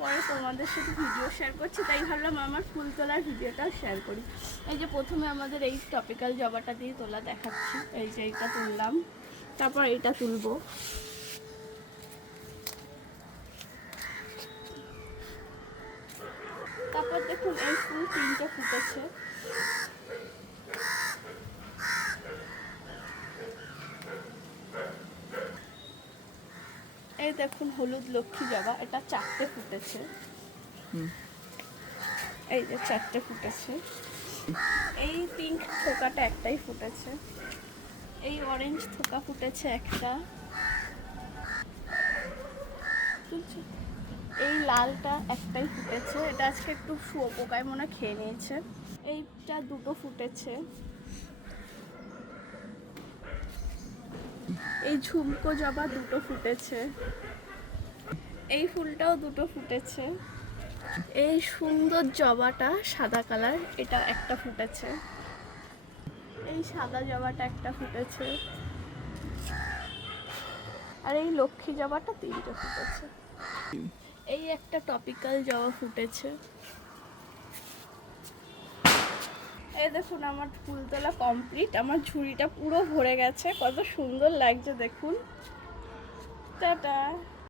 পরে তোমাদের সাথে ভিডিও শেয়ার করছি, তাই ভাবলাম আমার ফুল তোলার ভিডিওটাও শেয়ার করি। এই যে প্রথমে আমাদের এই টপিক্যাল জবাটা দিয়ে তোলা দেখাচ্ছি, এই যে এইটা তুললাম, তারপর এইটা তুলবো। তারপর দেখুন এই ফুল তিনটে ফুটেছে। এই দেখুন হলুদ লক্ষ্মী জবা এটা চারটে ফুটেছে। এই যে চারটে ফুটেছে। এই পিঙ্ক থোকাটা একটাই ফুটেছে। এই অরেঞ্জ থোকা ফুটেছে একটা। এই লালটা একটাই ফুটেছে। এটা আজকে একটু শুয়োপোকায় মনে খেয়ে নিয়েছে। এইটা দুটো ফুটেছে। ঝুমকো জবা দুটো ফুটেছে। এই ফুলটাও দুটো ফুটেছে। এই সুন্দর জবাটা সাদা কালার, এটা একটা ফুটেছে। এই সাদা জবাটা একটা ফুটেছে। আর এই লক্ষ্মী জবাটা তিনটে ফুটেছে। এই একটা টপিক্যাল জবা ফুটেছে। এই দেখুন, আমার ফুল তোলা কমপ্লিট আমার ঝুড়িটা পুরো ভরে গেছে, কত সুন্দর লাগছে দেখুন। টাটা।